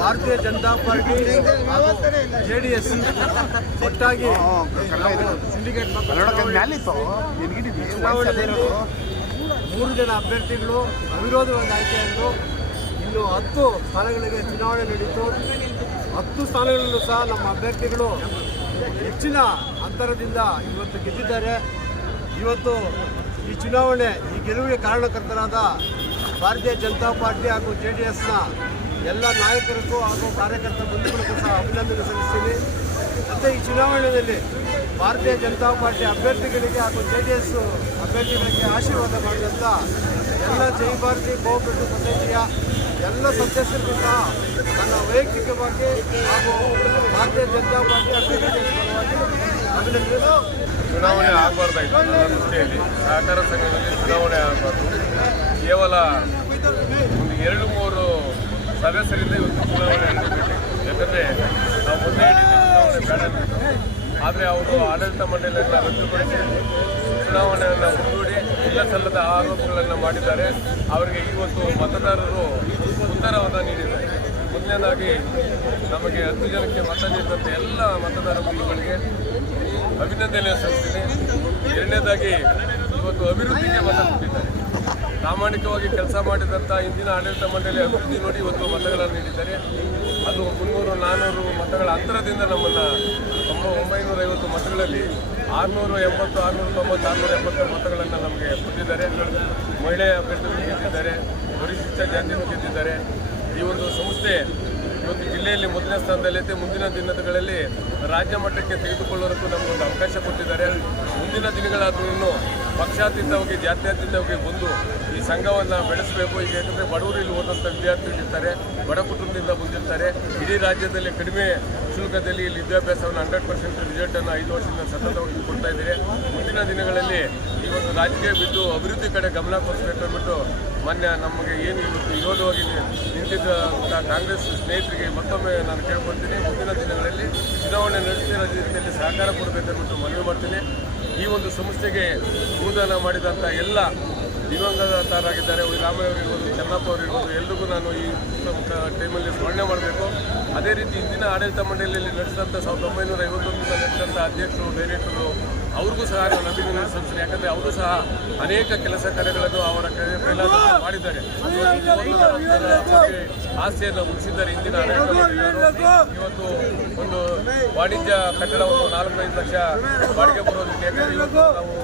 ಭಾರತೀಯ Janata party JDS ಒಟ್ಟಾಗಿ syndicate ಚುನಾವಣೆಯಲ್ಲಿ 3 ಜನ ಅಭ್ಯರ್ಥಿಗಳು ಅವಿರೋಧವಾಗಿ ಆಯ್ಕೆಯಾದರು. ಇನ್ನು 10 ಸ್ಥಾನಗಳಿಗೆ ಚುನಾವಣೆ ನಡೆಯಿತು. 10 ಸ್ಥಾನಗಳಲ್ಲೂ ಸಹ ನಮ್ಮ ಅಭ್ಯರ್ಥಿಗಳು ಹೆಚ್ಚಿನ ಅಂತರದಿಂದ ಇವತ್ತು ಗೆದ್ದಿದ್ದಾರೆ. ಇವತ್ತು ಈ ಚುನಾವಣೆ ಈ ಗೆಲುವಿಗೆ ಕಾರಣಕರ್ತರಾದ ಭಾರತೀಯ ಜನತಾ ಪಾರ್ಟಿ ಹಾಗೂ JDSನ ಎಲ್ಲ ನಾಯಕರಿಗೂ ಹಾಗೂ ಕಾರ್ಯಕರ್ತ ಬಂಧುಗಳಿಗೂ ಸಹ ಅಭಿನಂದನೆ ಸಲ್ಲಿಸ್ತೀನಿ. ಮತ್ತು ಈ ಚುನಾವಣೆಯಲ್ಲಿ ಭಾರತೀಯ ಜನತಾ ಪಾರ್ಟಿ ಅಭ್ಯರ್ಥಿಗಳಿಗೆ ಹಾಗೂ JDS ಅಭ್ಯರ್ಥಿಗಳಿಗೆ ಆಶೀರ್ವಾದ ಮಾಡಿದಂಥ ಎಲ್ಲ ಜೈ ಭಾರತಿ ಕೋಆಪರೇಟಿವ್ ಸೊಸೈಟಿಯ ಎಲ್ಲ ಸದಸ್ಯರಿಗೂ ಸಹ ನನ್ನ ವೈಯಕ್ತಿಕವಾಗಿ ಹಾಗೂ ಭಾರತೀಯ ಜನತಾ ಪಾರ್ಟಿ ಹಾಗೂ JDS ಪರವಾಗಿ ಅಭಿನಂದನೆ. ಚುನಾವಣೆ ಆಗಬಾರ್ದಾಗಿತ್ತು ನನ್ನ ದೃಷ್ಟಿಯಲ್ಲಿ. ಸಹಕಾರ ಸಂಘದಲ್ಲಿ ಚುನಾವಣೆ ಆಗಬಾರ್ದು. ಕೇವಲ ಒಂದು 2-3 ಸದಸ್ಯರಿಂದ ಇವತ್ತು ಚುನಾವಣೆ ನಡೆಯಬೇಕು. ಯಾಕಂದರೆ ನಾವು ಮುಂದೆ ಚುನಾವಣೆ ಬೇಡ ಅಂತಿತ್ತು. ಆದರೆ ಅವರು ಆಡಳಿತ ಮಂಡಳಿಯನ್ನು ರದ್ದುಪಡಿಸಿ ಚುನಾವಣೆಯನ್ನು ಮುಂದೂಡಿ ಇಲ್ಲ ಸಲ್ಲದ ಆರೋಪಗಳನ್ನು ಮಾಡಿದ್ದಾರೆ. ಅವರಿಗೆ ಇವತ್ತು ಮತದಾರರು ಉತ್ತರವನ್ನು ನೀಡಿದ್ದಾರೆ. ಮೊದಲನೇದಾಗಿ ನಮಗೆ 10 ಜನಕ್ಕೆ ಮತ ನೀಡಿದಂಥ ಎಲ್ಲ ಮತದಾರ ಬಂಧುಗಳಿಗೆ ಅಭಿನಂದನೆ ಸಲ್ಲಿಸ್ತೀನಿ. ಎರಡನೇದಾಗಿ ಇವತ್ತು ಅಭಿವೃದ್ಧಿಗೆ ಮತ ಕೊಟ್ಟಿದ್ದಾರೆ. ಪ್ರಾಮಾಣಿಕವಾಗಿ ಕೆಲಸ ಮಾಡಿದಂಥ ಇಂದಿನ ಆಡಳಿತ ಮಂಡಳಿ ಅಭಿವೃದ್ಧಿ ನೋಡಿ ಇವತ್ತು ಮತಗಳನ್ನು ನೀಡಿದ್ದಾರೆ. ಅದು 300-400 ಮತಗಳ ಅಂತರದಿಂದ ನಮ್ಮನ್ನು 950 ಮತಗಳಲ್ಲಿ 680, 690, 670 ಮತಗಳನ್ನು ನಮಗೆ ಕೊಟ್ಟಿದ್ದಾರೆ. ಮಹಿಳೆಯ ಅಭ್ಯರ್ಥಿಗಳು ಗೆದ್ದಿದ್ದಾರೆ, ಪರಿಶಿಷ್ಟ ಜಾತಿಯನ್ನು ಗೆದ್ದಿದ್ದಾರೆ. ಈ ಒಂದು ಸಂಸ್ಥೆ ಇವತ್ತು ಜಿಲ್ಲೆಯಲ್ಲಿ ಮೊದಲನೇ ಸ್ಥಾನದಲ್ಲೈತೆ. ಮುಂದಿನ ದಿನಗಳಲ್ಲಿ ರಾಜ್ಯ ಮಟ್ಟಕ್ಕೆ ತೆಗೆದುಕೊಳ್ಳೋದಕ್ಕೂ ನಮಗೊಂದು ಅವಕಾಶ ಕೊಟ್ಟಿದ್ದಾರೆ. ಮುಂದಿನ ದಿನಗಳಾದ್ರೂ ಪಕ್ಷಾತೀತವಾಗಿ ಜಾತ್ಯತೀತವಾಗಿ ಬಂದು ಈ ಸಂಘವನ್ನು ಬೆಳೆಸಬೇಕು. ಈಗ ಯಾಕಂದರೆ ಬಡವರಲ್ಲಿ ಓದುವಂಥ ವಿದ್ಯಾರ್ಥಿಗಳಿರ್ತಾರೆ, ಬಡ ಕುಟುಂಬದಿಂದ ಬಂದಿರ್ತಾರೆ. ಇಡೀ ರಾಜ್ಯದಲ್ಲಿ ಕಡಿಮೆ ಶುಲ್ಕದಲ್ಲಿ ಇಲ್ಲಿ ವಿದ್ಯಾಭ್ಯಾಸವನ್ನು 100% ರಿಸಲ್ಟನ್ನು 5 ವರ್ಷದಿಂದ ಸತತವಾಗಿ ಕೊಡ್ತಾ ಇದ್ದಾರೆ. ಮುಂದಿನ ದಿನಗಳಲ್ಲಿ ಈ ಒಂದು ರಾಜಕೀಯ ಬಿಟ್ಟು ಅಭಿವೃದ್ಧಿ ಕಡೆ ಗಮನ ಕೊಡಿಸಬೇಕು ಅಂದ್ಬಿಟ್ಟು ಮೊನ್ನೆ ನಮಗೆ ಏನು ಇವತ್ತು ವಿರೋಧವಾಗಿ ನಿಂತಿದ್ದಂಥ ಕಾಂಗ್ರೆಸ್ ಸ್ನೇಹಿತರಿಗೆ ಮತ್ತೊಮ್ಮೆ ನಾನು ಕೇಳ್ಕೊಳ್ತೀನಿ. ಮುಂದಿನ ದಿನಗಳಲ್ಲಿ ಚುನಾವಣೆ ನಡೆಸಿರೋ ರೀತಿಯಲ್ಲಿ ಸಹಕಾರ ಕೊಡಬೇಕಂದ್ಬಿಟ್ಟು ಮನವಿ ಮಾಡ್ತೀನಿ. ಈ ಒಂದು ಸಂಸ್ಥೆಗೆ ಅನುದಾನ ಮಾಡಿದಂಥ ಎಲ್ಲ ದಿವಂಗತರಾಗಿದ್ದಾರೆ, ರಾಮಯ್ಯವರಿರ್ಬೋದು, ಚೆನ್ನಪ್ಪ ಅವರಿರ್ಬೋದು, ಎಲ್ರಿಗೂ ನಾನು ಈ ಟೈಮಲ್ಲಿ ಸ್ಮರಣೆ ಮಾಡಬೇಕು. ಅದೇ ರೀತಿ ಇಂದಿನ ಆಡಳಿತ ಮಂಡಳಿಯಲ್ಲಿ ನಡೆಸಿದಂಥ 1951 ನಡೆಸಿದಂಥ ಅಧ್ಯಕ್ಷರು, ಡೈರೆಕ್ಟರು ಅವ್ರಿಗೂ ಸಹ ನಾನು ಅಭಿನಂದನೆ ಸಲ್ಲಿಸ್ತೀನಿ. ಯಾಕಂದರೆ ಅವರು ಸಹ ಅನೇಕ ಕೆಲಸ ಕಾರ್ಯಗಳನ್ನು ಅವರ ಕೈಲಾದ ಮಾಡಿದ್ದಾರೆ. ಆಸ್ತಿಯನ್ನು ಉಳಿಸಿದ್ದಾರೆ ಇಂದಿನ ಆಡಳಿತ ಮಂಡಳಿಯವರು. ಇವತ್ತು ಒಂದು ವಾಣಿಜ್ಯ ಕಟ್ಟಡವನ್ನು 4-5 ಲಕ್ಷ ಬಾಡಿಗೆ ಬರೋದಕ್ಕೆ, ಯಾಕಂದರೆ ಇವತ್ತು ನಾವು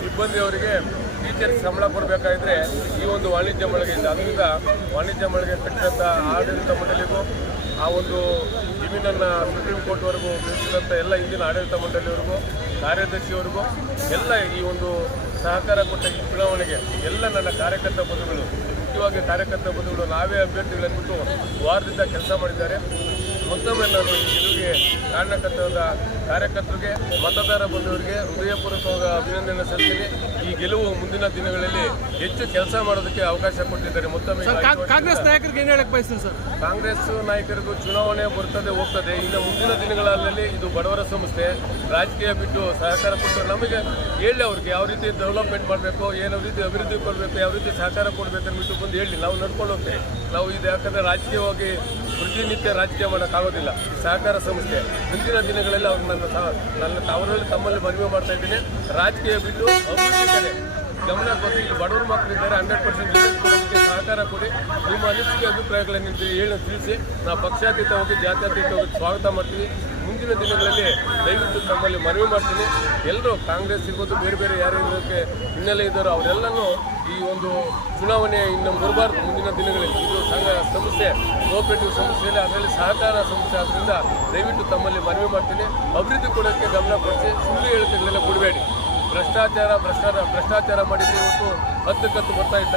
ಸಿಬ್ಬಂದಿಯವರಿಗೆ ಟೀಚರ್ಸ್ ಸಂಬಳ ಕೊಡಬೇಕಾದ್ರೆ ಈ ಒಂದು ವಾಣಿಜ್ಯ ಮಳಿಗೆಯಿಂದ, ಅದರಿಂದ ವಾಣಿಜ್ಯ ಮಳಿಗೆ ಕಟ್ಟಿದಂಥ ಆಡಳಿತ ಮಂಡಳಿಗೂ ಆ ಒಂದು ಜಮೀನನ್ನು ಸುಪ್ರೀಂ ಕೋರ್ಟ್ವರೆಗೂ ಬೆಳೆಸಿದಂಥ ಎಲ್ಲ ಇಂದಿನ ಆಡಳಿತ ಮಂಡಳಿಯವರೆಗೂ, ಕಾರ್ಯದರ್ಶಿಯವರೆಗೂ ಎಲ್ಲ ಈ ಒಂದು ಸಹಕಾರ ಕೊಟ್ಟ ಈ ಚುನಾವಣೆಗೆ ಎಲ್ಲ ನನ್ನ ಕಾರ್ಯಕರ್ತ ಬಂಧುಗಳು, ಮುಖ್ಯವಾಗಿ ಕಾರ್ಯಕರ್ತ ಬಂಧುಗಳು ನಾವೇ ಅಭ್ಯರ್ಥಿಗಳನ್ಬಿಟ್ಟು ವಾರದಿಂದ ಕೆಲಸ ಮಾಡಿದ್ದಾರೆ. ಮತ್ತೊಮ್ಮೆ ನಾನು ಈ ಗೆಲುವಿಗೆ ಕಾರಣಕರ್ತರಾದ ಕಾರ್ಯಕರ್ತರಿಗೆ, ಮತದಾರ ಬಂಧುವರಿಗೆ ಹೃದಯಪೂರ್ವಕವಾಗಿ ಅಭಿನಂದನೆ ಸಲ್ಲಿಸಿ ಈ ಗೆಲುವು ಮುಂದಿನ ದಿನಗಳಲ್ಲಿ ಹೆಚ್ಚು ಕೆಲಸ ಮಾಡೋದಕ್ಕೆ ಅವಕಾಶ ಕೊಟ್ಟಿದ್ದಾರೆ. ಮತ್ತೊಮ್ಮೆ ಕಾಂಗ್ರೆಸ್ ನಾಯಕರಿಗೆ ಏನು ಹೇಳಕ್ಕೆ ಬಯಸ್ತೀರಿ ಸರ್? ಕಾಂಗ್ರೆಸ್ ನಾಯಕರಿಗೂ ಚುನಾವಣೆ ಬರ್ತದೆ ಹೋಗ್ತದೆ. ಇನ್ನು ಮುಂದಿನ ದಿನಗಳಲ್ಲಿ ಇದು ಬಡವರ ಸಂಸ್ಥೆ, ರಾಜಕೀಯ ಬಿಟ್ಟು ಸಹಕಾರ ಕೊಟ್ಟು ನಮಗೆ ಹೇಳಿ ಅವ್ರಿಗೆ ಯಾವ ರೀತಿ ಡೆವಲಪ್ಮೆಂಟ್ ಮಾಡಬೇಕು, ಯಾವ ರೀತಿ ಅಭಿವೃದ್ಧಿ ಕೊಡಬೇಕು, ಯಾವ ರೀತಿ ಸಹಕಾರ ಕೊಡಬೇಕು ಅಂದ್ಬಿಟ್ಟು ಬಂದು ಹೇಳಿ ನಾವು ನಡ್ಕೊಂಡು ಹೋಗ್ತೇವೆ. ನಾವು ಇದು ಯಾಕಂದರೆ ರಾಜಕೀಯವಾಗಿ ಪ್ರತಿನಿತ್ಯ ರಾಜಕೀಯ ಮಾಡೋಕ್ಕಾಗೋದಿಲ್ಲ. ಸಹಕಾರ ಸಂಸ್ಥೆ ಮುಂದಿನ ದಿನಗಳಲ್ಲಿ ಅವ್ರು ಅವರಲ್ಲಿ ತಮ್ಮಲ್ಲಿ ಮನವಿ ಮಾಡ್ತಾ ಇದ್ದೀನಿ. ರಾಜಕೀಯ ಬಿಟ್ಟು ಅಭಿವೃದ್ಧಿ ಕಡೆ ಗಮನ ಕೊಟ್ಟು ಇಲ್ಲಿ ಬಡವರು ಮಕ್ಕಳಿದ್ದಾರೆ, 100% ಕೊಡೋದಕ್ಕೆ ಸಹಕಾರ ಕೊಡಿ. ನಿಮ್ಮ ಅನಿಸಿಕೆ ಅಭಿಪ್ರಾಯಗಳನ್ನು ತಿಳಿಸಿ ನಾವು ಪಕ್ಷಾತೀತವಾಗಿ ಜಾತ್ಯತೀತವಾಗಿ ಸ್ವಾಗತ ಮಾಡ್ತೀವಿ. ಮುಂದಿನ ದಿನಗಳಲ್ಲಿ ದಯವಿಟ್ಟು ತಮ್ಮಲ್ಲಿ ಮನವಿ ಮಾಡ್ತೀನಿ. ಎಲ್ಲರೂ ಕಾಂಗ್ರೆಸ್ ಇರ್ಬೋದು, ಬೇರೆ ಬೇರೆ ಯಾರು ಇದಕ್ಕೆ ಹಿನ್ನೆಲೆ ಇದ್ದಾರೋ ಅವರೆಲ್ಲನೂ ಈ ಒಂದು ಚುನಾವಣೆ ಇನ್ನು ಬರಬಾರ್ದು. ಮುಂದಿನ ದಿನಗಳಲ್ಲಿ ಇದು ಸಂಸ್ಥೆ ಕೋಆಪರೇಟಿವ್ ಸಂಸ್ಥೆಯಲ್ಲಿ, ಅದರಲ್ಲಿ ಸಹಕಾರ ಸಂಸ್ಥೆ ಆದ್ದರಿಂದ ದಯವಿಟ್ಟು ತಮ್ಮಲ್ಲಿ ಮನವಿ ಮಾಡ್ತೀನಿ. ಅಭಿವೃದ್ಧಿ ಕೊಡೋಕ್ಕೆ ಗಮನ ಕೊಡಿಸಿ, ಸುಳ್ಳು ಹೇಳಿಕೆಗಳೆಲ್ಲ ಕೊಡಬೇಡಿ. ಭ್ರಷ್ಟಾಚಾರ ಮಾಡಿದರೆ ಇವತ್ತು 10 ಬರ್ತಾ ಇದ್ದ.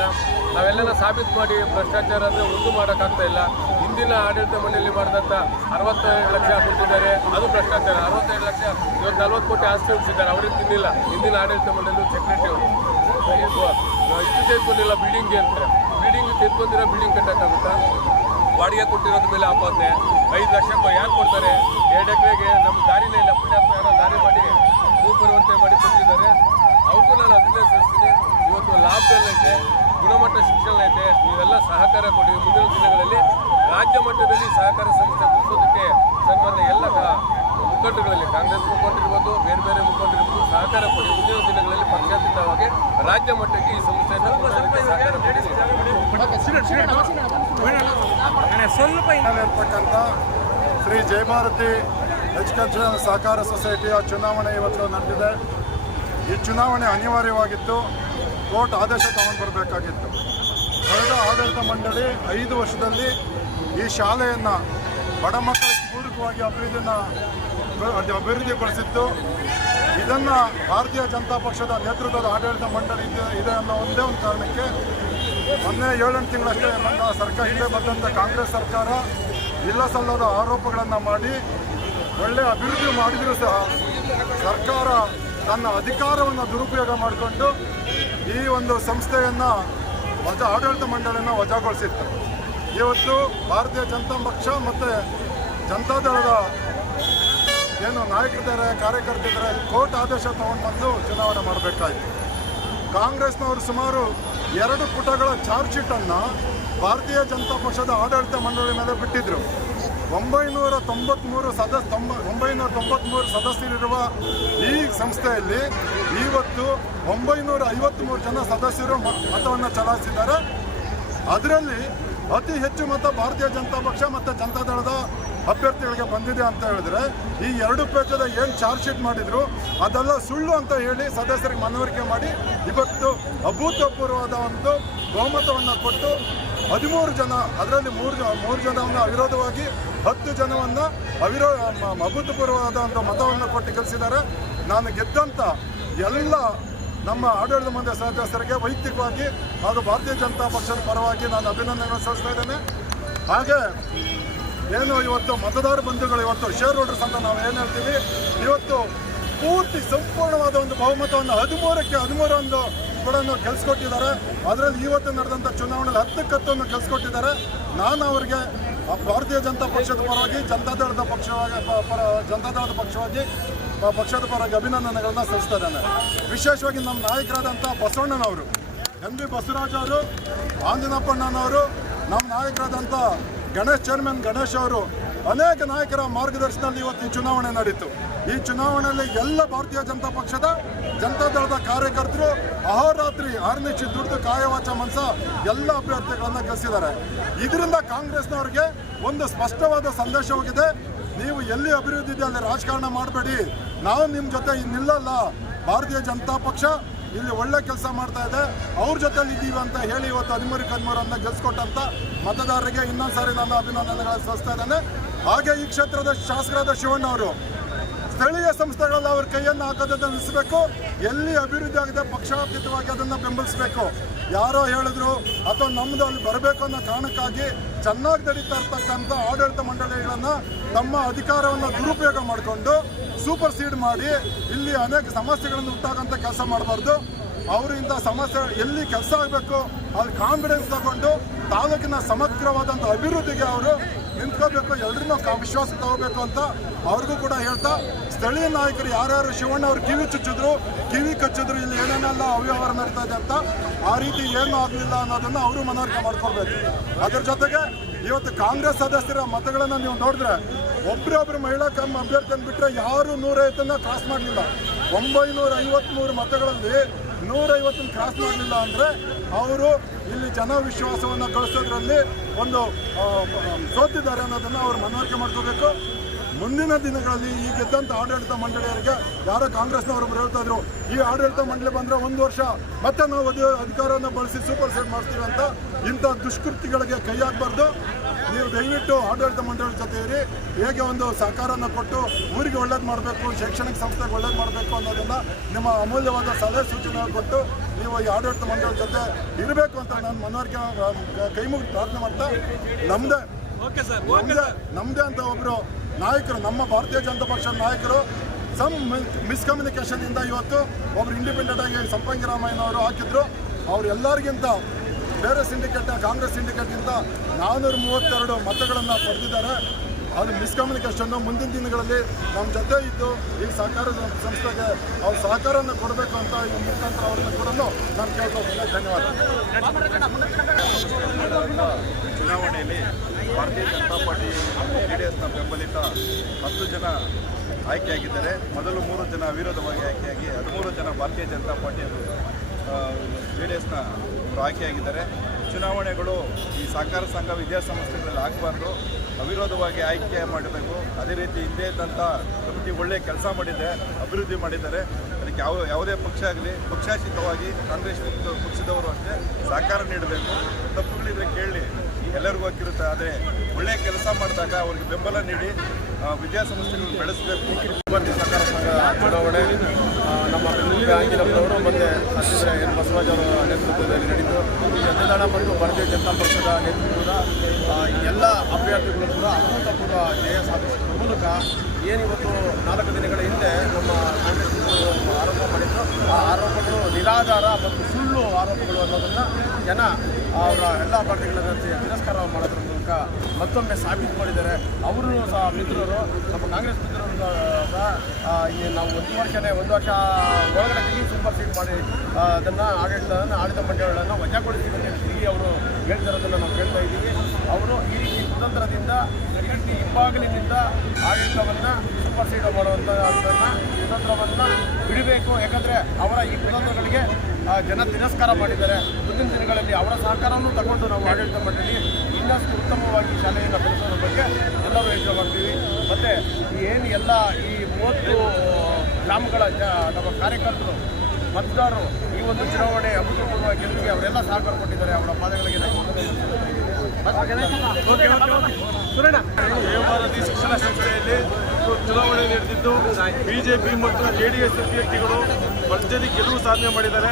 ನಾವೆಲ್ಲ ಸಾಬೀತು ಮಾಡಿ ಭ್ರಷ್ಟಾಚಾರ ಅಂದರೆ ಒಂದು ಮಾಡೋಕ್ಕಾಗ್ತಾ ಇಲ್ಲ. ಹಿಂದಿನ ಆಡಳಿತ ಮಂಡಳಿ ಮಾಡಿದಂಥ 62 ಲಕ್ಷ ಕೊಟ್ಟಿದ್ದಾರೆ, ಅದು ಭ್ರಷ್ಟಾಚಾರ. 62 ಲಕ್ಷ ಇವತ್ತು 40 ಕೋಟಿ ಆಸ್ತಿ ಉಳಿಸಿದ್ದಾರೆ, ಅವರಿಗೆ ತಿನ್ನಿಲ್ಲ. ಹಿಂದಿನ ಆಡಳಿತ ಮಂಡಳಿ ಸೆಕ್ರೆಟರಿ ಅವರು ಇಷ್ಟು ತೆಗೆದುಕೊಂಡಿಲ್ಲ ಬಿಲ್ಡಿಂಗ್ಗೆ ಅಂತಾರೆ. ಬಿಲ್ಡಿಂಗ್ ತೆಗೆದುಕೊಂಡಿರೋ ಬಿಲ್ಡಿಂಗ್ ಕಟ್ಟೋಕ್ಕಾಗುತ್ತಾ? ಬಾಡಿಗೆ ಕೊಟ್ಟಿರೋದ್ರ ಮೇಲೆ ಆಪಾದನೆ. 5 ಲಕ್ಷ ಯಾರು ಕೊಡ್ತಾರೆ? 2 ಎಕರೆಗೆ ನಮ್ಮ ದಾರಿನೇ ಇಲ್ಲ. ಪುಣ್ಯಾತ್ಮ ಯಾರೋ ದಾರಿ ಮಾಡಿ ಭೂಪರಿವರ್ತನೆ ಮಾಡಿ ಕೊಟ್ಟಿದ್ದಾರೆ. ಅವ್ರಿಗೂ ನಾನು ಅಭಿನಂದನೆ ಸಲ್ಲಿಸ್ತೀನಿ. ಇವತ್ತು ಲಾಭದಲ್ಲಿ ಐತೆ, ಗುಣಮಟ್ಟ ಶಿಕ್ಷಣ ಐತೆ. ನೀವೆಲ್ಲ ಸಹಕಾರ ಕೊಡಿ. ಮುಂದಿನ ದಿನಗಳಲ್ಲಿ ರಾಜ್ಯ ಮಟ್ಟದಲ್ಲಿ ಸಹಕಾರ ಸಂಸ್ಥೆ ಬೆಳೆಸೋದಕ್ಕೆ ಸನ್ಮಾನ್ಯ ಎಲ್ಲ ಮುಖಂಡರುಗಳಲ್ಲಿ, ಕಾಂಗ್ರೆಸ್ ಮುಖಂಡರಿರ್ಬೋದು, ಬೇರೆ ಬೇರೆ ಮುಖಂಡರಿರ್ಬೋದು, ಸಹಕಾರ ಕೊಡಿ. ಮುಂದಿನ ದಿನಗಳಲ್ಲಿ ಪಕ್ಷಾತೀತವಾಗಿ ರಾಜ್ಯ ಮಟ್ಟಕ್ಕೆ ಈ ಸಂಸ್ಥೆಯನ್ನು ಸಹಕಾರ ಕೊಡಿ. ಸ್ವಲ್ಪ ಇರ್ತಕ್ಕಂಥ ಶ್ರೀ ಜಯಭಾರತಿ ಎಜುಕೇಷನಲ್ ಸಹಕಾರ ಸೊಸೈಟಿಯ ಚುನಾವಣೆ ಇವತ್ತು ನಡೆದಿದೆ. ಈ ಚುನಾವಣೆ ಅನಿವಾರ್ಯವಾಗಿತ್ತು. ಕೋರ್ಟ್ ಆದೇಶ ತಗೊಂಡು ಬರಬೇಕಾಗಿತ್ತು. ಕಳೆದ ಆಡಳಿತ ಮಂಡಳಿ 5 ವರ್ಷದಲ್ಲಿ ಈ ಶಾಲೆಯನ್ನು ಬಡ ಮಕ್ಕಳಿಗೆ ಪೂರಕವಾಗಿ ಅಭಿವೃದ್ಧಿಗೊಳಿಸಿತ್ತು. ಇದನ್ನು ಭಾರತೀಯ ಜನತಾ ಪಕ್ಷದ ನೇತೃತ್ವದ ಆಡಳಿತ ಮಂಡಳಿ ಇದೆ ಅನ್ನೋ ಒಂದೇ ಒಂದು ಕಾರಣಕ್ಕೆ ಮೊನ್ನೆ 7-8 ತಿಂಗಳಷ್ಟೇ ನಮ್ಮ ಸರ್ಕಾರ ಹಿಂದೆ ಬಂದಂಥ ಕಾಂಗ್ರೆಸ್ ಸರ್ಕಾರ ಇಲ್ಲ ಸಲ್ಲದ ಆರೋಪಗಳನ್ನು ಮಾಡಿ ಒಳ್ಳೆಯ ಅಭಿವೃದ್ಧಿ ಮಾಡಿದರೂ ಸಹ ಸರ್ಕಾರ ತನ್ನ ಅಧಿಕಾರವನ್ನು ದುರುಪಯೋಗ ಮಾಡಿಕೊಂಡು ಈ ಒಂದು ಸಂಸ್ಥೆಯನ್ನು ಆಡಳಿತ ಮಂಡಳಿಯನ್ನು ವಜಾಗೊಳಿಸಿತ್ತು. ಇವತ್ತು ಭಾರತೀಯ ಜನತಾ ಪಕ್ಷ ಮತ್ತು ಜನತಾದಳದ ಏನು ನಾಯಕರಿದ್ದಾರೆ, ಕಾರ್ಯಕರ್ತರಿದ್ದಾರೆ, ಕೋರ್ಟ್ ಆದೇಶ ತಗೊಂಡು ಬಂದು ಚುನಾವಣೆ ಮಾಡಬೇಕಾಯಿತು. ಕಾಂಗ್ರೆಸ್ನವರು ಸುಮಾರು 2 ಪುಟಗಳ ಚಾರ್ಜ್ ಶೀಟನ್ನು ಭಾರತೀಯ ಜನತಾ ಪಕ್ಷದ ಆಡಳಿತ ಮಂಡಳಿ ಮೇಲೆ ಬಿಟ್ಟಿದ್ದರು. 993 ಸದಸ್ಯರಿರುವ ಈ ಸಂಸ್ಥೆಯಲ್ಲಿ ಇವತ್ತು 953 ಜನ ಸದಸ್ಯರು ಮತವನ್ನು ಚಲಾಯಿಸಿದ್ದಾರೆ. ಅದರಲ್ಲಿ ಅತಿ ಹೆಚ್ಚು ಮತ ಭಾರತೀಯ ಜನತಾ ಪಕ್ಷ ಮತ್ತು ಜನತಾದಳದ ಅಭ್ಯರ್ಥಿಗಳಿಗೆ ಬಂದಿದೆ ಅಂತ ಹೇಳಿದ್ರೆ, ಈ 2 ಪೇಜದ ಏನು ಚಾರ್ಜ್ ಶೀಟ್ ಮಾಡಿದ್ರು ಅದೆಲ್ಲ ಸುಳ್ಳು ಅಂತ ಹೇಳಿ ಸದಸ್ಯರಿಗೆ ಮನವರಿಕೆ ಮಾಡಿ ಇವತ್ತು ಅಭೂತಪೂರ್ವವಾದ ಒಂದು ಬಹುಮತವನ್ನು ಕೊಟ್ಟು 13 ಜನ, ಅದರಲ್ಲಿ 3 ಜನವನ್ನು ಅವಿರೋಧವಾಗಿ 10 ಜನವನ್ನು ಅಭೂತಪೂರ್ವವಾದ ಒಂದು ಮತವನ್ನು ಕೊಟ್ಟು ಗೆಲ್ಲಿಸಿದ್ದಾರೆ. ನಾನು ಗೆದ್ದಂಥ ಎಲ್ಲ ನಮ್ಮ ಆಡಳಿತ ಮಂಡಳಿ ಸದಸ್ಯರಿಗೆ ವೈಯಕ್ತಿಕವಾಗಿ ಹಾಗೂ ಭಾರತೀಯ ಜನತಾ ಪಕ್ಷದ ಪರವಾಗಿ ನಾನು ಅಭಿನಂದನೆಗಳನ್ನು ಸಲ್ಲಿಸ್ತಾ ಇದ್ದೇನೆ. ಹಾಗೆ ಏನು ಇವತ್ತು ಮತದಾರ ಬಂಧುಗಳು, ಇವತ್ತು ಶೇರ್ ಹೋಲ್ಡರ್ಸ್ ಅಂತ ನಾವು ಏನು ಹೇಳ್ತೀವಿ, ಇವತ್ತು ಪೂರ್ತಿ ಸಂಪೂರ್ಣವಾದ ಒಂದು ಬಹುಮತವನ್ನು 13ಕ್ಕೆ 13 ಕೂಡ ಗೆಲ್ಸ್ಕೊಟ್ಟಿದ್ದಾರೆ. ಅದರಲ್ಲಿ ಇವತ್ತು ನಡೆದಂಥ ಚುನಾವಣೆಯಲ್ಲಿ 10ಕ್ಕೆ 10 ಗೆಲ್ಸ್ಕೊಟ್ಟಿದ್ದಾರೆ. ನಾನು ಅವರಿಗೆ ಭಾರತೀಯ ಜನತಾ ಪಕ್ಷದ ಪರವಾಗಿ ಜನತಾದಳದ ಪಕ್ಷದ ಪರವಾಗಿ ಅಭಿನಂದನೆಗಳನ್ನು ಸಲ್ಲಿಸ್ತಾ ಇದ್ದೇನೆ. ವಿಶೇಷವಾಗಿ ನಮ್ಮ ನಾಯಕರಾದಂಥ ಬಸವಣ್ಣನವರು, ಎಂ ಬಿ ಬಸವರಾಜ್ ಅವರು, ಆಂಜನಪ್ಪಣ್ಣನವರು, ನಮ್ಮ ನಾಯಕರಾದಂಥ ಚೇರ್ಮನ್ ಗಣೇಶ್ ಅವರು, ಅನೇಕ ನಾಯಕರ ಮಾರ್ಗದರ್ಶನದಲ್ಲಿ ಇವತ್ತು ಈ ಚುನಾವಣೆ ನಡೀತು. ಈ ಚುನಾವಣೆಯಲ್ಲಿ ಎಲ್ಲ ಭಾರತೀಯ ಜನತಾ ಪಕ್ಷದ ಜನತಾದಳದ ಕಾರ್ಯಕರ್ತರು ಅಹೋರಾತ್ರಿ ಆರ್ನಿಚ್ಚಿ ದುಡಿದು ಕಾಯವಾಚ ಮನಸ ಎಲ್ಲ ಅಭ್ಯರ್ಥಿಗಳನ್ನು ಗೆಲ್ಲಿಸಿದ್ದಾರೆ. ಇದರಿಂದ ಕಾಂಗ್ರೆಸ್ನವ್ರಿಗೆ ಒಂದು ಸ್ಪಷ್ಟವಾದ ಸಂದೇಶ ಹೋಗಿದೆ. ನೀವು ಎಲ್ಲಿ ಅಭಿವೃದ್ಧಿ ಇದೆ ಅಲ್ಲಿ ರಾಜಕಾರಣ ಮಾಡಬೇಡಿ, ನಾವು ನಿಮ್ಮ ಜೊತೆ ನಿಲ್ಲಲ್ಲ. ಭಾರತೀಯ ಜನತಾ ಪಕ್ಷ ಇಲ್ಲಿ ಒಳ್ಳೆ ಕೆಲಸ ಮಾಡ್ತಾ ಇದೆ, ಅವ್ರ ಜೊತೆಲಿ ಇದ್ದೀವಿ ಅಂತ ಹೇಳಿ ಇವತ್ತು 13 ಗೆಲ್ಸ್ಕೊಟ್ಟಂಥ ಮತದಾರರಿಗೆ ಇನ್ನೊಂದು ಸಾರಿ ನಾನು ಅಭಿನಂದನೆಗಳನ್ನು ಸಲ್ಲಿಸ್ತಾ ಇದ್ದೇನೆ. ಹಾಗೆ ಈ ಕ್ಷೇತ್ರದ ಶಾಸಕರಾದ ಶಿವಣ್ಣ ಅವರು ಸ್ಥಳೀಯ ಸಂಸ್ಥೆಗಳಲ್ಲಿ ಅವ್ರ ಕೈಯನ್ನು ಹಾಕೋದನ್ನು ನಿಲ್ಲಿಸಬೇಕು. ಎಲ್ಲಿ ಅಭಿವೃದ್ಧಿ ಆಗಿದೆ ಪಕ್ಷಾತೀತವಾಗಿ ಅದನ್ನು ಬೆಂಬಲಿಸಬೇಕು. ಯಾರೋ ಹೇಳಿದ್ರು ಅಥವಾ ನಮ್ಮದು ಅಲ್ಲಿ ಬರಬೇಕು ಅನ್ನೋ ಕಾರಣಕ್ಕಾಗಿ ಚೆನ್ನಾಗಿ ನಡೀತಾ ಇರ್ತಕ್ಕಂಥ ಆಡಳಿತ ಮಂಡಳಿಗಳನ್ನು ತಮ್ಮ ಅಧಿಕಾರವನ್ನು ದುರುಪಯೋಗ ಮಾಡಿಕೊಂಡು ಸೂಪರ್ ಸೀಡ್ ಮಾಡಿ ಇಲ್ಲಿ ಅನೇಕ ಸಮಸ್ಯೆಗಳನ್ನು ಉಂಟಾಗೋಂಥ ಕೆಲಸ ಮಾಡಬಾರ್ದು. ಅವರು ಇಂಥ ಸಮಸ್ಯೆ ಎಲ್ಲಿ ಕೆಲಸ ಆಗಬೇಕು ಅಲ್ಲಿ ಕಾನ್ಫಿಡೆನ್ಸ್ ತಗೊಂಡು ತಾಲೂಕಿನ ಸಮಗ್ರವಾದಂಥ ಅಭಿವೃದ್ಧಿಗೆ ಅವರು ನಿಂತ್ಕೋಬೇಕು, ಎಲ್ಲರನ್ನೂ ವಿಶ್ವಾಸ ತಗೋಬೇಕು ಅಂತ ಅವ್ರಿಗೂ ಕೂಡ ಹೇಳ್ತಾ, ಸ್ಥಳೀಯ ನಾಯಕರು ಯಾರ್ಯಾರು ಶಿವಣ್ಣ ಅವರು ಕಿವಿ ಕಚ್ಚಿದ್ರು ಇಲ್ಲಿ ಏನೇನೆಲ್ಲ ಅವ್ಯವಹಾರ ನಡೀತಾ ಇದೆ ಅಂತ, ಆ ರೀತಿ ಏನೂ ಆಗಲಿಲ್ಲ ಅನ್ನೋದನ್ನು ಅವರು ಮನವರಿಕೆ ಮಾಡ್ಕೊಳ್ಬೇಕು. ಅದರ ಜೊತೆಗೆ ಇವತ್ತು ಕಾಂಗ್ರೆಸ್ ಸದಸ್ಯರ ಮತಗಳನ್ನು ನೀವು ನೋಡಿದ್ರೆ ಒಬ್ಬರೊಬ್ಬರು ಮಹಿಳಾ ಅಭ್ಯರ್ಥಿಯನ್ನು ಬಿಟ್ಟರೆ ಯಾರು 150 ಕ್ರಾಸ್ ಮಾಡಲಿಲ್ಲ. 953 ಮತಗಳಲ್ಲಿ 150 ಕ್ರಾಸ್ ಮಾಡಲಿಲ್ಲ ಅಂದರೆ ಅವರು ಇಲ್ಲಿ ಜನ ವಿಶ್ವಾಸವನ್ನು ಗಳಿಸೋದ್ರಲ್ಲಿ ಒಂದು ಸೋತಿದ್ದಾರೆ ಅನ್ನೋದನ್ನು ಅವರು ಮನವರಿಕೆ ಮಾಡ್ಕೋಬೇಕು. ಮುಂದಿನ ದಿನಗಳಲ್ಲಿ ಈ ಗೆದ್ದಂಥ ಆಡಳಿತ ಮಂಡಳಿಯವರಿಗೆ ಯಾರೋ ಕಾಂಗ್ರೆಸ್ನವರು ಹೇಳ್ತಾ ಇದ್ರು, ಈ ಆಡಳಿತ ಮಂಡಳಿ ಬಂದರೆ 1 ವರ್ಷ ಮತ್ತೆ ನಾವು ಅಧಿಕಾರವನ್ನು ಬಳಸಿ ಸೂಪರ್ ಸೆಟ್ ಮಾಡ್ತೀವಿ ಅಂತ. ಇಂಥ ದುಷ್ಕೃತಿಗಳಿಗೆ ಕೈ ಹಾಕಬಾರ್ದು. ನೀವು ದಯವಿಟ್ಟು ಆಡಳಿತ ಮಂಡಳಿ ಜೊತೆ ಇರಿ, ಹೇಗೆ ಒಂದು ಸಹಕಾರನ ಕೊಟ್ಟು ಊರಿಗೆ ಒಳ್ಳೇದು ಮಾಡಬೇಕು, ಶೈಕ್ಷಣಿಕ ಸಂಸ್ಥೆಗೆ ಒಳ್ಳೇದು ಮಾಡಬೇಕು ಅನ್ನೋದನ್ನು ನಿಮ್ಮ ಅಮೂಲ್ಯವಾದ ಸಲಹೆ ಸೂಚನೆ ಕೊಟ್ಟು ನೀವು ಈ ಆಡಳಿತ ಮಂಡಳಿ ಜೊತೆ ಇರಬೇಕು ಅಂತ ನಾನು ಮನವರಿಕೆ ಕೈ ಮುಗಿದು ಪ್ರಾರ್ಥನೆ ಮಾಡ್ತಾ, ನಮ್ಮದೇ ಅಂತ ಒಬ್ಬರು ನಾಯಕರು, ನಮ್ಮ ಭಾರತೀಯ ಜನತಾ ಪಕ್ಷದ ನಾಯಕರು ಮಿಸ್ಕಮ್ಯುನಿಕೇಷನಿಂದ ಇವತ್ತು ಒಬ್ರು ಇಂಡಿಪೆಂಡೆಂಟ್ ಆಗಿ ಸಂಪಂಗಿ ರಾಮಯ್ಯನವರು ಹಾಕಿದ್ರು. ಅವ್ರು ಎಲ್ಲರಿಗಿಂತ ಬೇರೆ ಸಿಂಡಿಕೇಟ್, ಕಾಂಗ್ರೆಸ್ ಸಿಂಡಿಕೇಟ್ಗಿಂತ 432 ಮತಗಳನ್ನು ಪಡೆದಿದ್ದಾರೆ. ಅದು ಮಿಸ್ಕಮ್ಯುನಿಕೇಷನ್ನು. ಮುಂದಿನ ದಿನಗಳಲ್ಲಿ ನಮ್ಮ ಜೊತೆ ಇದ್ದು ಈ ಸಹಕಾರ ಸಂಸ್ಥೆಗೆ ಅವ್ರು ಸಹಕಾರವನ್ನು ಕೊಡಬೇಕು ಅಂತ ಈ ಮುಖಾಂತರ ಅವ್ರನ್ನ ಕೂಡ ನಾನು ಕೇಳ್ಕೊಳ್ತೇನೆ. ಧನ್ಯವಾದ. ಚುನಾವಣೆಯಲ್ಲಿ ಭಾರತೀಯ ಜನತಾ ಪಾರ್ಟಿ JDSನ ಬೆಂಬಲಿತ 10 ಜನ ಆಯ್ಕೆಯಾಗಿದ್ದಾರೆ. ಮೊದಲು 3 ಜನ ಅವಿರೋಧವಾಗಿ ಆಯ್ಕೆಯಾಗಿ 13 ಜನ ಭಾರತೀಯ ಜನತಾ ಪಾರ್ಟಿಯ JDSನ ಆಯ್ಕೆಯಾಗಿದ್ದಾರೆ. ಚುನಾವಣೆಗಳು ಈ ಸಹಕಾರ ಸಂಘ ವಿದ್ಯಾಸಂಸ್ಥೆಗಳಲ್ಲಿ ಆಗಬಾರ್ದು, ಅವಿರೋಧವಾಗಿ ಆಯ್ಕೆ ಮಾಡಬೇಕು. ಅದೇ ರೀತಿ ಹಿಂದೆ ಇದ್ದಂಥ ಕಮಿಟಿ ಒಳ್ಳೆಯ ಕೆಲಸ ಮಾಡಿದೆ, ಅಭಿವೃದ್ಧಿ ಮಾಡಿದ್ದಾರೆ. ಅದಕ್ಕೆ ಯಾವುದೇ ಪಕ್ಷ ಆಗಲಿ ಪಕ್ಷಾತೀತವಾಗಿ ಕಾಂಗ್ರೆಸ್ ಪಕ್ಷದವರು ಅಷ್ಟೇ ಸಹಕಾರ ನೀಡಬೇಕು. ತಪ್ಪುಗಳಿದ್ರೆ ಕೇಳಿ, ಎಲ್ಲರಿಗೂ ಗೊತ್ತಿರುತ್ತೆ. ಆದರೆ ಒಳ್ಳೆಯ ಕೆಲಸ ಮಾಡಿದಾಗ ಅವ್ರಿಗೆ ಬೆಂಬಲ ನೀಡಿ ವಿದ್ಯಾಸಂಸ್ಥೆಗಳನ್ನು ಬೆಳೆಸಬೇಕು. ಭಾರತೀಯ ಸಹಕಾರ ಸಂಘ ಚುನಾವಣೆ ನಮ್ಮ ಬೆನ್ನೆಲುಬೆ ಆಂಜನಪ್ಪನವರು ಮತ್ತು ಸಚಿವರ ಎನ್ ಬಸವರಾಜ್ ಅವರ ನೇತೃತ್ವದಲ್ಲಿ ನಡೆಯಿತು. ಜನತಾದಳ ಮತ್ತು ಭಾರತೀಯ ಜನತಾ ಪಕ್ಷದ ನೇತೃತ್ವದ ಎಲ್ಲ ಅಭ್ಯರ್ಥಿಗಳು ಕೂಡ ಅಭೂತಪೂರ್ವ ಜಯ ಸಾಧಿಸುವ ಮೂಲಕ ಏನಿವತ್ತು 4 ದಿನಗಳ ಹಿಂದೆ ನಮ್ಮ ಕಾಂಗ್ರೆಸ್ ಆರೋಪ ಮಾಡಿದ್ರು, ಆ ಆರೋಪಗಳು ನಿರಾಧಾರ ಮತ್ತು ಸುಳ್ಳು ಆರೋಪಗಳು ಅನ್ನೋದನ್ನು ಜನ ಅವರ ಎಲ್ಲ ಪಾರ್ಟಿಗಳ ತಿರಸ್ಕಾರ ಮಾಡೋದ್ರ ಮೂಲಕ ಮತ್ತೊಮ್ಮೆ ಸಾಬೀತು ಮಾಡಿದ್ದಾರೆ. ಅವರು ಸಹ ಮಿತ್ರರು, ನಮ್ಮ ಕಾಂಗ್ರೆಸ್ ಮಿತ್ರರು ಸಹ ನಾವು ಒಂದು ವರ್ಷ ಒಳಗಡೆ ಸೂಪರ್ ಸೀಡ್ ಮಾಡಿ ಅದನ್ನು ಆಡಳಿತ ಮಂಡಳಿಗಳನ್ನು ವಜಾಗೊಳಿಸ್ತೀವಿ ಅಂತ ಹೇಳಿ ಅವರು ಹೇಳ್ತಿರೋದನ್ನು ನಾವು ಕೇಳ್ತಾ ಇದ್ದೀವಿ. ಅವರು ಈ ರೀತಿ ಕುತಂತ್ರದಿಂದ ಹಿಂಬಾಗಿಲಿನಿಂದ ಆಡಳಿತವನ್ನು ಸೂಪರ್ ಸೀಡ್ ಮಾಡುವಂಥ ಕುತಂತ್ರವನ್ನು ಬಿಡಬೇಕು. ಯಾಕಂದರೆ ಅವರ ಈ ಕುತಂತ್ರಗಳಿಗೆ ಜನ ತಿರಸ್ಕಾರ ಮಾಡಿದ್ದಾರೆ. ಮುಂದಿನ ದಿನಗಳಲ್ಲಿ ಅವರ ಸಹಕಾರವನ್ನು ತಗೊಂಡು ನಾವು ಆಡಳಿತ ಮಂಡಳಿ ಇನ್ನಷ್ಟು ಉತ್ತಮವಾಗಿ ಶಾಲೆಯನ್ನು ಬೆಳೆಸೋದ್ರ ಬಗ್ಗೆ ಎಲ್ಲರೂ ಯೋಚನೆ ಮಾಡ್ತೀವಿ. ಮತ್ತು ಏನು ಎಲ್ಲ ಈ 30 ಗ್ರಾಮಗಳ ನಮ್ಮ ಕಾರ್ಯಕರ್ತರು ಮತದಾರರು ಈ ಒಂದು ಚುನಾವಣೆ ಅಭೂತಪೂರ್ವ ಗೆಲುವಿಗೆ ಅವರೆಲ್ಲ ಸಹಕಾರ ಕೊಟ್ಟಿದ್ದಾರೆ. ಅವರ ಪಾದಗಳಿಗೆ ಭಾರತಿ ಶಿಕ್ಷಣ ಸಂಸ್ಥೆಯಲ್ಲಿ ಚುನಾವಣೆ ನಡೆದಿದ್ದು ಬಿಜೆಪಿ ಮತ್ತು JDS ಅಭ್ಯರ್ಥಿಗಳು ಭರ್ಜರಿ ಗೆಲುವು ಸಾಧನೆ ಮಾಡಿದ್ದಾರೆ.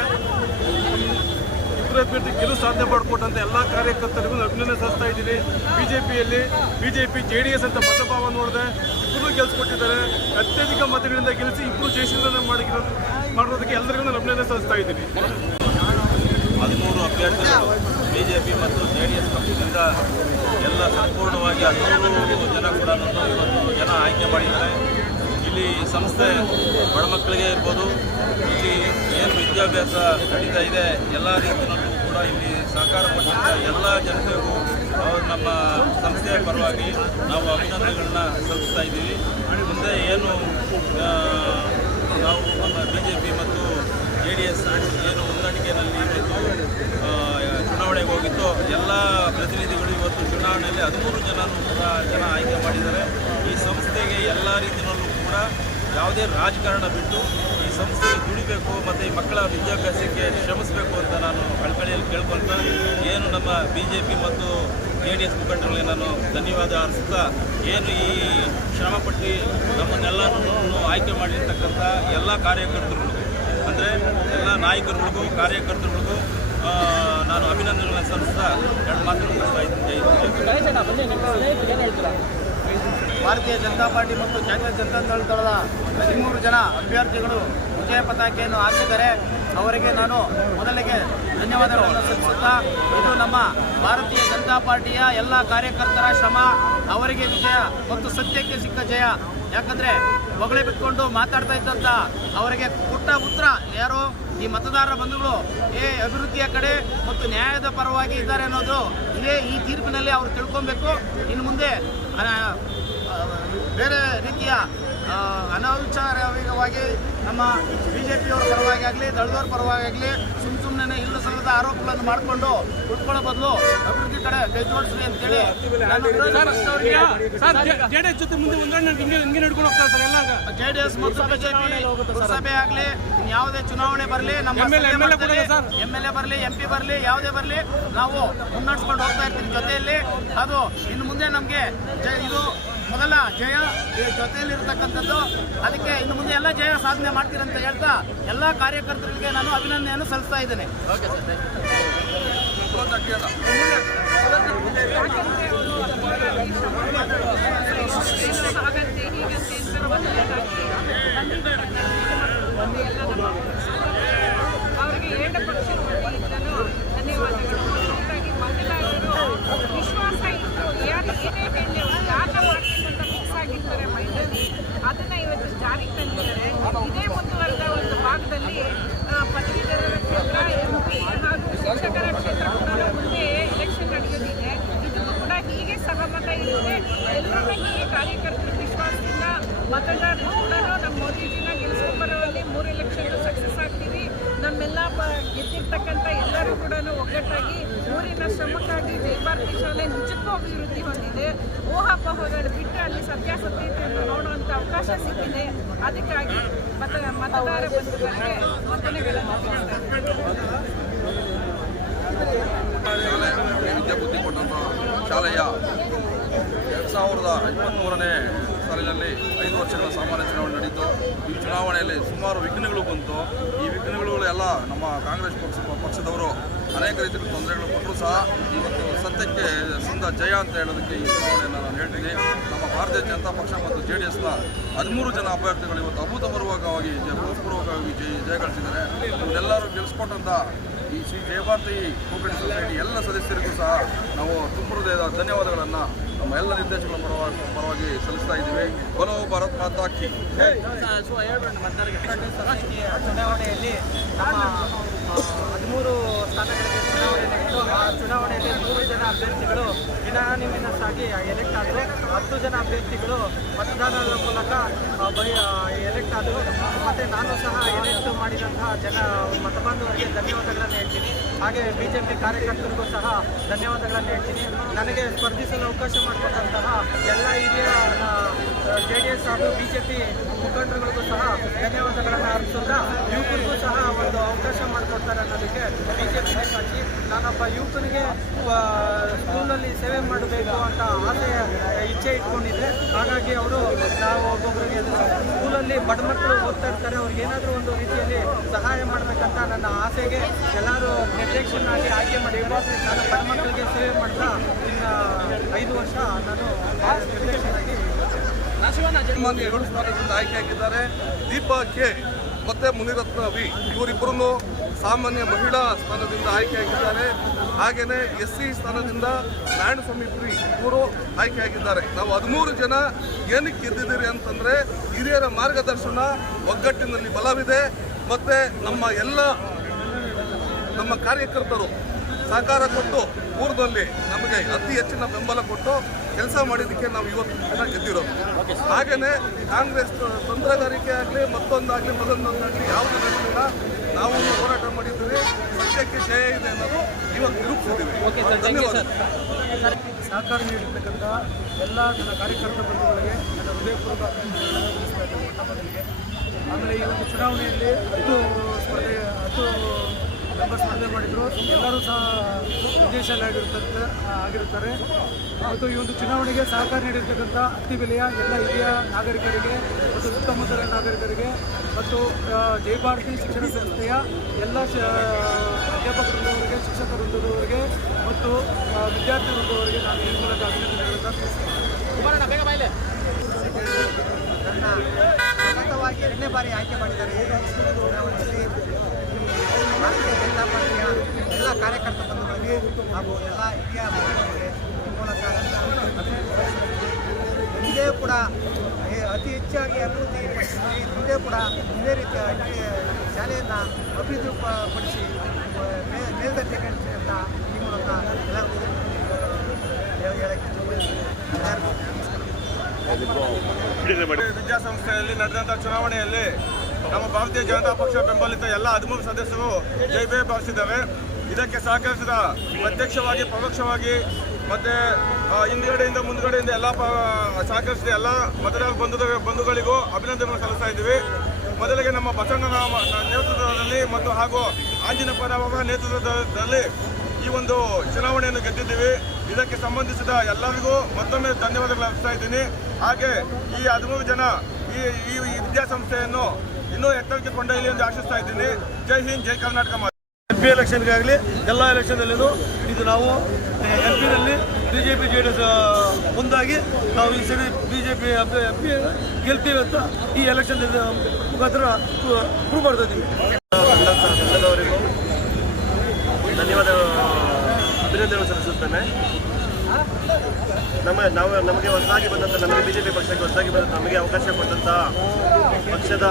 ಇಬ್ಬರು ಅಭ್ಯರ್ಥಿ ಗೆಲುವು ಸಾಧನೆ ಮಾಡಿಕೊಟ್ಟಂತೆ ಎಲ್ಲ ಕಾರ್ಯಕರ್ತರಿಗೂ ಅಭಿನಂದನೆ ಸಲ್ಲಿಸ್ತಾ ಇದ್ದೀನಿ. ಬಿಜೆಪಿ JDS ಅಂತ ಮತಭಾವ ನೋಡಿದೆ, ಇಬ್ಬರು ಗೆಲ್ಸ್ಕೊಟ್ಟಿದ್ದಾರೆ. ಅತ್ಯಧಿಕ ಮತಗಳಿಂದ ಗೆಲ್ಲಿಸಿ ಇಬ್ಬರು ಜಯಶೀಲನೆ ಮಾಡಿರೋದಕ್ಕೆ ಎಲ್ಲರಿಗೂ ನಾನು ಅಭಿನಂದನೆ ಸಲ್ಲಿಸ್ತಾ ಇದ್ದೀನಿ. 13 ಅಭ್ಯರ್ಥಿಗಳು ಬಿಜೆಪಿ ಮತ್ತು JDS ಪಕ್ಷದಿಂದ ಎಲ್ಲ ಸಂಪೂರ್ಣವಾಗಿ 13 ಜನ ಕೂಡ ಇವತ್ತು ಜನ ಆಯ್ಕೆ ಮಾಡಿದ್ದಾರೆ. ಇಲ್ಲಿ ಸಂಸ್ಥೆ ಬಡ ಮಕ್ಕಳಿಗೆ ಇರ್ಬೋದು, ಇಲ್ಲಿ ಏನು ವಿದ್ಯಾಭ್ಯಾಸ ನಡೀತಾ ಇದೆ ಎಲ್ಲ ರೀತಿಯಲ್ಲೂ ಕೂಡ ಇಲ್ಲಿ ಸಹಕಾರ ಕೊಟ್ಟಂಥ ಎಲ್ಲ ಜನತೆಗೂ ನಮ್ಮ ಸಂಸ್ಥೆಯ ಪರವಾಗಿ ನಾವು ಅಭಿನಂದನೆಗಳನ್ನ ಸಲ್ಲಿಸ್ತಾ ಇದ್ದೀವಿ. ಮುಂದೆ ಏನು ನಾವು ನಮ್ಮ ಬಿಜೆಪಿ ಮತ್ತು JDS ಏನು ಹೊಂದಾಣಿಕೆಯಲ್ಲಿ ಇವತ್ತು ಚುನಾವಣೆಗೆ ಹೋಗಿತ್ತು, ಎಲ್ಲ ಪ್ರತಿನಿಧಿಗಳು ಇವತ್ತು ಚುನಾವಣೆಯಲ್ಲಿ 13 ಜನ ಆಯ್ಕೆ ಮಾಡಿದ್ದಾರೆ. ಈ ಸಂಸ್ಥೆಗೆ ಎಲ್ಲ ರೀತಿಯಲ್ಲೂ ಕೂಡ ಯಾವುದೇ ರಾಜಕಾರಣ ಬಿಟ್ಟು ಈ ಸಂಸ್ಥೆಗೆ ದುಡಿಬೇಕು ಮತ್ತು ಈ ಮಕ್ಕಳ ವಿದ್ಯಾಭ್ಯಾಸಕ್ಕೆ ಶ್ರಮಿಸಬೇಕು ಅಂತ ನಾನು ಕಳಕಳಿಯಲ್ಲಿ ಕೇಳ್ಕೊಳ್ತಾ, ಏನು ನಮ್ಮ ಬಿಜೆಪಿ ಮತ್ತು JDS ಮುಖಂಡರಿಗೆ ನಾನು ಧನ್ಯವಾದ ಅರ್ಪಿಸ್ತಾ, ಏನು ಈ ಶ್ರಮಪಟ್ಟು ನಮ್ಮನ್ನೆಲ್ಲರನ್ನು ಆಯ್ಕೆ ಮಾಡಿರ್ತಕ್ಕಂಥ ಎಲ್ಲ ಕಾರ್ಯಕರ್ತರುಗಳಿಗೂ ಅಂದರೆ ಎಲ್ಲ ನಾಯಕರುಗಳಿಗೂ ಕಾರ್ಯಕರ್ತರುಗಳಿಗೂ ನಾನು ಅಭಿನಂದನೆಗಳನ್ನು ಸಲ್ಲಿಸ್ತಾ 2 ಮಾತುಗಳು ಮುಗಿಸ್ತಾ ಇದ್ದೀನಿ. ಭಾರತೀಯ ಜನತಾ ಪಾರ್ಟಿ ಮತ್ತು ಕಾಂಗ್ರೆಸ್ ಜನತಾ ದಳದ 13 ಜನ ಅಭ್ಯರ್ಥಿಗಳು ವಿಜಯ ಪತಾಕೆಯನ್ನು ಹಾಕಿದ್ದಾರೆ. ಅವರಿಗೆ ನಾನು ಮೊದಲಿಗೆ ಧನ್ಯವಾದಗಳನ್ನು ಸಲ್ಲಿಸುತ್ತಾ, ಇದು ನಮ್ಮ ಭಾರತೀಯ ಜನತಾ ಪಾರ್ಟಿಯ ಎಲ್ಲ ಕಾರ್ಯಕರ್ತರ ಶ್ರಮ. ಅವರಿಗೆ ವಿಜಯ ಮತ್ತು ಸತ್ಯಕ್ಕೆ ಸಿಕ್ಕ ಜಯ. ಯಾಕಂದರೆ ಹೊಗಳೆ ಬಿಟ್ಕೊಂಡು ಮಾತಾಡ್ತಾ ಇದ್ದಂಥ ಅವರಿಗೆ ಕೊಟ್ಟ ಉತ್ತರ ಯಾರು ಈ ಮತದಾರರ ಬಂಧುಗಳು ಅಭಿವೃದ್ಧಿಯ ಕಡೆ ಮತ್ತು ನ್ಯಾಯದ ಪರವಾಗಿ ಇದ್ದಾರೆ ಅನ್ನೋದು ಈ ತೀರ್ಪಿನಲ್ಲಿ ಅವರು ತಿಳ್ಕೊಬೇಕು. ಇನ್ನು ಮುಂದೆ ಬೇರೆ ರೀತಿಯ ಅನೌಚಾರವಾಗಿ ನಮ್ಮ ಬಿಜೆಪಿಯವರ ಪರವಾಗಿ ಆಗಲಿ ದಳದವ್ರ ಪರವಾಗಿ ಆಗಲಿ ಸುಮ್ಮನೆ ಇಲ್ಲ ಸಲ್ಲದ ಆರೋಪಗಳನ್ನು ಮಾಡಿಕೊಂಡು ಕುಟ್ಕೊಳ್ಳೋ ಬದಲು ಅಭಿವೃದ್ಧಿ ಕಡೆ ಕೈ ಜೋಡಿಸ್ರಿ ಅಂತೇಳಿ JDS ಮತ್ತು ಬಿಜೆಪಿ ಸಭೆ ಆಗಲಿ ಯಾವುದೇ ಚುನಾವಣೆ ಬರಲಿ, ನಮ್ಮ MLA ಬರಲಿ, MP ಬರಲಿ, ಯಾವುದೇ ಬರಲಿ, ನಾವು ಮುನ್ನಡೆಸ್ಕೊಂಡು ಹೋಗ್ತಾ ಇರ್ತೀವಿ ಜೊತೆಯಲ್ಲಿ. ಅದು ಇನ್ನು ಮುಂದೆ ನಮಗೆ ಇದು ಮೊದಲ ಜಯ ಜೊತೆಯಲ್ಲಿರ್ತಕ್ಕಂಥದ್ದು. ಅದಕ್ಕೆ ಇನ್ನು ಮುಂದೆ ಎಲ್ಲ ಜಯ ಸಾಧನೆ ಮಾಡ್ತೀರಂತ ಹೇಳ್ತಾ ಎಲ್ಲ ಕಾರ್ಯಕರ್ತರಿಗೆ ನಾನು ಅಭಿನಂದನೆಯನ್ನು ಸಲ್ಲಿಸ್ತಾ ಇದ್ದೇನೆ. ಓಕೆ ಅವರಿಗೆ 2 ಪಕ್ಷದ ವತಿಯಿಂದಲೂ ಧನ್ಯವಾದಗಳು. ಮತದಾರರು ವಿಶ್ವಾಸ ಇಟ್ಟು ಏನೇ ಹೇಳಿ ಯಾಕೆ ಮಾಡಬೇಕು ಅಂತ ಫಿಕ್ಸ್ ಆಗಿರ್ತಾರೆ ಮೈಂಡಲ್ಲಿ, ಅದನ್ನು ಇವತ್ತು ಜಾರಿಗೆ ತಂದಿದ್ದಾರೆ. ಇದೇ ಮುಂದುವರೆದ ಒಂದು ಭಾಗದಲ್ಲಿ ಪದವೀಧರರ ಕ್ಷೇತ್ರ, MP ಹಾಗೂ ಶಿಕ್ಷಕರ ಕ್ಷೇತ್ರ ಕೂಡ ಮುಂದೆ ಎಲೆಕ್ಷನ್ ನಡೆಯೋದಿದೆ. ಇದಕ್ಕೂ ಕೂಡ ಹೀಗೆ ಸಹಮತ ಇರುತ್ತೆ. ಎಲ್ಲರನ್ನ ಹೀಗೆ ಕಾರ್ಯಕರ್ತರ ವಿಶ್ವಾಸದಿಂದ ಮತದಾರರು ಕೂಡ ನಮ್ಮ ಮೋದಿಜಿನ ಗೆದ್ದಿರ್ತಕ್ಕಂಥ ಎಲ್ಲರೂ ಕೂಡ ಒಗ್ಗಟ್ಟಾಗಿ ಊರಿನ ಶ್ರಮಕ್ಕಾಗಿ ಜಯಭಾರತಿ ಶಾಲೆ ನಿಜಕ್ಕೂ ಅಭಿವೃದ್ಧಿ ಹೊಂದಿದೆ. ಊಹಾಪೋಹಗಳು ಬಿಟ್ಟು ಅಲ್ಲಿ ಸತ್ಯಾಸತ್ಯತೆಯನ್ನು ನೋಡುವಂಥ ಅವಕಾಶ ಸಿಕ್ಕಿದೆ. ಅದಕ್ಕಾಗಿ ಮತದಾರ ಬಂಧುಗಳಿಗೆ ವಂದನೆಗಳನ್ನು ವಿದ್ಯಾಬುದ್ಧಿ ಕೊಟ್ಟಂಥ ಶಾಲೆಯ 2023ನೇ ಸಾಲಿನಲ್ಲಿ 5 ವರ್ಷಗಳ ಸಾಮಾನ್ಯ ಚುನಾವಣೆ ನಡೆಯಿತು. ಈ ಚುನಾವಣೆಯಲ್ಲಿ ಸುಮಾರು ವಿಘ್ನಗಳು ಬಂತು. ಈ ವಿಘ್ನಗಳು ಎಲ್ಲ ನಮ್ಮ ಕಾಂಗ್ರೆಸ್ ಪಕ್ಷದವರು ಅನೇಕ ರೀತಿಯ ತೊಂದರೆಗಳು ಕೊಟ್ಟರು ಸಹ ಇವತ್ತು ಸತ್ಯಕ್ಕೆ ಸಂದ ಜಯ ಅಂತ ಹೇಳೋದಕ್ಕೆ ಈ ಚುನಾವಣೆಯನ್ನು ನಾನು ಹೇಳ್ತೀನಿ. ನಮ್ಮ ಭಾರತೀಯ ಜನತಾ ಪಕ್ಷ ಮತ್ತು JDSನ 13 ಜನ ಅಭ್ಯರ್ಥಿಗಳು ಇವತ್ತು ಅಭೂತಪೂರ್ವಕವಾಗಿ ಜಯ ಗಳಿಸಿದ್ದಾರೆ. ಇವರೆಲ್ಲರೂ ಗೆಲ್ಲಿಸ್ಕೊಟ್ಟಂಥ ಈ ಶ್ರೀ ಜಯಭಾರತಿ ಕೋಪರೇಟಿವ್ ಸೊಸೈಟಿ ಎಲ್ಲ ಸದಸ್ಯರಿಗೂ ಸಹ ನಾವು ತುಂಬ ಹೃದಯದ ಧನ್ಯವಾದಗಳನ್ನು ನಮ್ಮ ಎಲ್ಲ ನಿರ್ದೇಶಕರ ಪರವಾಗಿ ಸಲ್ಲಿಸ್ತಾ ಇದ್ದೀವಿ. ಬಲೋ ಭಾರತ್ ಮಾತಾ ಕಿ. ಚುನಾವಣೆಯಲ್ಲಿ ನಮ್ಮ 13 ಸ್ಥಾನಗಳಿಗೆ ಚುನಾವಣೆ ನಡೆಯಿತು. ಆ ಚುನಾವಣೆಯಲ್ಲಿ 3 ಜನ ಅಭ್ಯರ್ಥಿಗಳು ಯುನಾನಿಮಸ್ ಆಗಿ ಎಲೆಕ್ಟ್ ಆದರು. 10 ಜನ ಅಭ್ಯರ್ಥಿಗಳು ಮತದಾನದ ಮೂಲಕ ಎಲೆಕ್ಟ್ ಆದರು. ಮತ್ತು ನಾನು ಸಹ ಎಲೆಕ್ಟ್ ಮಾಡಿದಂತಹ ಮತಬಾಂಧವರಿಗೆ ಧನ್ಯವಾದಗಳನ್ನು ಹೇಳ್ತೀನಿ. ಹಾಗೆ BJP ಕಾರ್ಯಕರ್ತರಿಗೂ ಸಹ ಧನ್ಯವಾದಗಳನ್ನು ಹೇಳ್ತೀನಿ. ನನಗೆ ಸ್ಪರ್ಧಿಸಲು ಅವಕಾಶ ಮಾಡಿಕೊಟ್ಟಂತಹ ಎಲ್ಲ ಹಿರಿಯ JDS ಹಾಗೂ BJP ಮುಖಂಡರುಗಳಿಗೂ ಸಹ ಧನ್ಯವಾದಗಳನ್ನು ಅರ್ಪಿಸುತ್ತಾ ಯುವಕರಿಗೂ ಸಹ ಒಂದು ಅವಕಾಶ ಮಾಡಿಕೊಡ್ತಾರೆ ಅನ್ನೋದಕ್ಕೆ BJP ಸಾಕ್ಷಿ. ನಾನೊಬ್ಬ ಯುವಕನಿಗೆ ಸ್ಕೂಲಲ್ಲಿ ಸೇವೆ ಮಾಡಬೇಕು ಅಂತ ಇಚ್ಛೆ ಇಟ್ಕೊಂಡಿದ್ದೆ. ಹಾಗಾಗಿ ಅವರು ನಾವು ಒಬ್ಬೊಬ್ಬರಿಗೆ ಸ್ಕೂಲಲ್ಲಿ ಬಡ ಮಕ್ಕಳು ಓದ್ತಾ ಇರ್ತಾರೆ, ಅವ್ರಿಗೆ ಏನಾದರೂ ಒಂದು ರೀತಿಯಲ್ಲಿ ಸಹಾಯ ಮಾಡಬೇಕಂತ ನನ್ನ ಆಸೆಗೆ ಎಲ್ಲರೂ ನಿರ್ದೇಶನಾಗಿ ಆಯ್ಕೆ ಮಾಡಿದ್ದಾರೆ. ನಾನು ಬಡ ಮಕ್ಕಳಿಗೆ ಸೇವೆ ಮಾಡ್ತಾ ಇನ್ನು 5 ವರ್ಷ ನಾನು ನಿರ್ದೇಶನಾಗಿ ಸಾಮಾನ್ಯ 7 ಸ್ಥಾನದಿಂದ ಆಯ್ಕೆಯಾಗಿದ್ದಾರೆ. ದೀಪಾ ಕೆ ಮತ್ತು ಮುನಿರತ್ನ ವಿ ಇವರಿಬ್ಬರನ್ನು ಸಾಮಾನ್ಯ ಮಹಿಳಾ ಸ್ಥಾನದಿಂದ ಆಯ್ಕೆಯಾಗಿದ್ದಾರೆ. ಹಾಗೆಯೇ SC ಸ್ಥಾನದಿಂದ ನಾರಾಯಣಸ್ವಾಮಿ ಪ್ರಿ ಇವರು ಆಯ್ಕೆಯಾಗಿದ್ದಾರೆ. ನಾವು 13 ಜನ ಏನಕ್ಕೆ ಗೆದ್ದಿದ್ದೀರಿ ಅಂತಂದರೆ ಹಿರಿಯರ ಮಾರ್ಗದರ್ಶನ, ಒಗ್ಗಟ್ಟಿನಲ್ಲಿ ಬಲವಿದೆ ಮತ್ತು ನಮ್ಮ ಕಾರ್ಯಕರ್ತರು ಸಹಕಾರ ಕೊಟ್ಟು ಊರಿನಲ್ಲಿ ನಮಗೆ ಅತಿ ಹೆಚ್ಚಿನ ಬೆಂಬಲ ಕೊಟ್ಟು ಕೆಲಸ ಮಾಡಿದ್ದಕ್ಕೆ ನಾವು ಇವತ್ತು ದಿನ ಗೆದ್ದಿರೋದು. ಹಾಗೆಯೇ ಕಾಂಗ್ರೆಸ್ ತಂತ್ರಗಾರಿಕೆ ಆಗಲಿ ಮತ್ತೊಂದಾಗಲಿ ಯಾವುದೂ ನಡೆಸಿಲ್ಲ. ನಾವು ಹೋರಾಟ ಮಾಡಿದ್ದೀವಿ, ಸತ್ಯಕ್ಕೆ ಜಯ ಇದೆ ಅನ್ನೋದು ಇವತ್ತು ನಿರೂಪಿಸಿದ್ದೀವಿ. ಧನ್ಯವಾದ. ಸಹಕಾರ ನೀಡಿರ್ತಕ್ಕಂಥ ಎಲ್ಲ ನನ್ನ ಕಾರ್ಯಕರ್ತ ಬಂಧುಗಳಿಗೆ ನನ್ನ ಹೃದಯಪೂರ್ವಕ ಮೊಟ್ಟಮೊದಲಿಗೆ. ಆಮೇಲೆ ಈ ಒಂದು ಚುನಾವಣೆಯಲ್ಲಿ 10 ಸ್ಪರ್ಧೆ ಮಾಡಿದರು. ಎಲ್ಲರೂ ಸಹ ವಿದೇಶದಲ್ಲಿ ಆಗಿರುತ್ತಾರೆ. ಮತ್ತು ಈ ಒಂದು ಚುನಾವಣೆಗೆ ಸಹಕಾರ ನೀಡಿರ್ತಕ್ಕಂಥ ಅತ್ತಿಬೆಲೆಯ ಎಲ್ಲ ಹಿರಿಯ ನಾಗರಿಕರಿಗೆ ಮತ್ತು ಸುತ್ತಮುತ್ತಲ ನಾಗರಿಕರಿಗೆ ಮತ್ತು ಜಯಭಾರತಿ ಶಿಕ್ಷಣ ಸಂಸ್ಥೆಯ ಎಲ್ಲ ಅಧ್ಯಾಪಕ ವೃಂದದವರಿಗೆ, ಶಿಕ್ಷಕ ವೃಂದದವರಿಗೆ ಮತ್ತು ವಿದ್ಯಾರ್ಥಿ ವೃಂದದವರಿಗೆ ನಾನು ಈ ಮೂಲಕ ಅಭಿನಂದನೆಗಳನ್ನು ತಿಳಿಸುತ್ತೇನೆ. ನನ್ನ ಸತತವಾಗಿ 2ನೇ ಬಾರಿ ಆಯ್ಕೆ ಮಾಡಿದ್ದಾರೆ. ಚುನಾವಣೆಯಲ್ಲಿ ಭಾರತೀಯ ಜನತಾ ಪಾರ್ಟಿಯ ಎಲ್ಲ ಕಾರ್ಯಕರ್ತ ಬಂಧುಗಳಿಗೆ ಹಾಗೂ ಎಲ್ಲ ಹಿರಿಯ ಮುಖಂಡರಿಗೆ ಈ ಮೂಲಕ ಇದೇ ಕೂಡ ಅತಿ ಹೆಚ್ಚಾಗಿ ಅಭಿವೃದ್ಧಿ ಪಡಿಸಿದ್ವಿ. ಇದೇ ಕೂಡ ಇದೇ ರೀತಿಯ ಶಾಲೆಯನ್ನು ಅಭಿವೃದ್ಧಿಪಡಿಸಿ ಮೇಲ್ದರ್ಜೆಗೆ ಅಂತ ಈ ಮೂಲಕ ವಿದ್ಯಾಸಂಸ್ಥೆಯಲ್ಲಿ ನಡೆದಂಥ ಚುನಾವಣೆಯಲ್ಲಿ ನಮ್ಮ ಭಾರತೀಯ ಜನತಾ ಪಕ್ಷ ಬೆಂಬಲಿತ ಎಲ್ಲ 13 ಸದಸ್ಯರು ಜಯ ಭಾವಿಸಿದ್ದಾರೆ. ಇದಕ್ಕೆ ಸಹಕರಿಸಿದ ಪ್ರತ್ಯಕ್ಷವಾಗಿ ಪರೋಕ್ಷವಾಗಿ ಮತ್ತು ಹಿಂದುಗಡೆಯಿಂದ ಮುಂದುಗಡೆಯಿಂದ ಎಲ್ಲ ಸಹಕರಿಸಿದ ಎಲ್ಲ ಮತದಾರ ಬಂಧುಗಳಿಗೂ ಅಭಿನಂದನೆ ಸಲ್ಲಿಸ್ತಾ ಇದ್ದೀವಿ. ಮೊದಲಿಗೆ ನಮ್ಮ ಬಸವಣ್ಣನ ನೇತೃತ್ವದಲ್ಲಿ ಮತ್ತು ಹಾಗೂ ಆಂಜನೇಯಪ್ಪ ಅವರ ನೇತೃತ್ವದಲ್ಲಿ ಈ ಒಂದು ಚುನಾವಣೆಯನ್ನು ಗೆದ್ದಿದ್ದೀವಿ. ಇದಕ್ಕೆ ಸಂಬಂಧಿಸಿದ ಎಲ್ಲರಿಗೂ ಮತ್ತೊಮ್ಮೆ ಧನ್ಯವಾದಗಳು ಅರ್ಪಿಸ್ತಾ ಇದ್ದೀನಿ. ಹಾಗೆ ಈ 13 ಜನ ಈ ವಿದ್ಯಾಸಂಸ್ಥೆಯನ್ನು ಇನ್ನೂ ಎತ್ತರಕ್ಕೆ ಕೊಂಡೊಯ್ಯಲಿ ಎಂದು ಆಶಿಸ್ತಾ ಇದ್ದೀನಿ. ಜೈ ಹಿಂದ್, ಜೈ ಕರ್ನಾಟಕ. MP ಎಲೆಕ್ಷನ್ಗಾಗಲಿ ಎಲ್ಲ ಎಲೆಕ್ಷನ್ನಲ್ಲೂ ಇದು ನಾವು MP BJP JDS ಮುಂದಾಗಿ ನಾವು ಈ ಸರಿ BJP MP ಗೆಲ್ತೀವಿ ಅಂತ ಈ ಎಲೆಕ್ಷನ್ ಮುಖಾಂತರ ಪ್ರೂವ್ ಮಾಡ್ತಾ ಇದ್ದೀವಿ. ಎಲ್ಲದವರಿಗೂ ಧನ್ಯವಾದ ಅಭಿನಂದನೆ ಸಲ್ಲಿಸುತ್ತೇನೆ. ನಮಗೆ ಹೊಸದಾಗಿ ಬಂದಂಥ ನಮಗೆ BJP ಪಕ್ಷಕ್ಕೆ ಹೊಸದಾಗಿ ಬಂದಂಥ ನಮಗೆ ಅವಕಾಶ ಕೊಟ್ಟಂಥ ಪಕ್ಷದ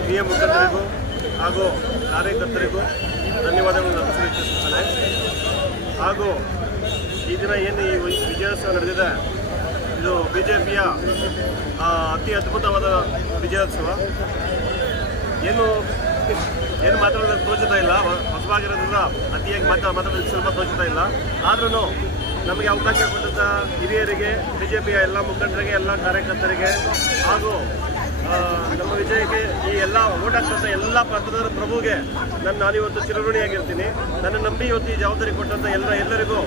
ಹಿರಿಯ ಮುಖಂಡರಿಗೂ ಹಾಗೂ ಕಾರ್ಯಕರ್ತರಿಗೂ ಧನ್ಯವಾದಗಳನ್ನು ಅರ್ಪಿಸಲಿಚ್ಛಿಸುತ್ತೇನೆ. ಹಾಗೂ ಈ ದಿನ ಏನು ಈ ವಿಜಯೋತ್ಸವ ನಡೆದಿದೆ, ಇದು BJPಯ ಅತಿ ಅದ್ಭುತವಾದ ವಿಜಯೋತ್ಸವ. ಏನು ಏನು ಮಾತಾಡೋದು ತೋಚುತ್ತಾ ಇಲ್ಲ, ಹೊಸವಾಗಿರೋದ್ರಿಂದ ಅತಿಯಾಗಿ ಮಾತಾಡೋದಕ್ಕೆ ಸ್ವಲ್ಪ ತೋಚುತ್ತಾ ಇಲ್ಲ. ಆದ್ರೂ ನಮಗೆ ಅವಕಾಶ ಕೊಟ್ಟಂಥ ಹಿರಿಯರಿಗೆ, ಬಿಜೆಪಿಯ ಎಲ್ಲ ಮುಖಂಡರಿಗೆ, ಎಲ್ಲ ಕಾರ್ಯಕರ್ತರಿಗೆ ಹಾಗೂ ನಮ್ಮ ವಿಜಯಕ್ಕೆ ಈ ಎಲ್ಲ ಓಟ್ ಹಾಕ್ತಂಥ ಎಲ್ಲ ಪಕ್ಷದ ಪ್ರಭುಗೆ ನಾನಿವತ್ತು ಚಿರಋಣಿಯಾಗಿರ್ತೀನಿ. ನನ್ನ ನಂಬಿ ಇವತ್ತು ಈ ಜವಾಬ್ದಾರಿ ಕೊಟ್ಟಂಥ ಎಲ್ಲರಿಗೂ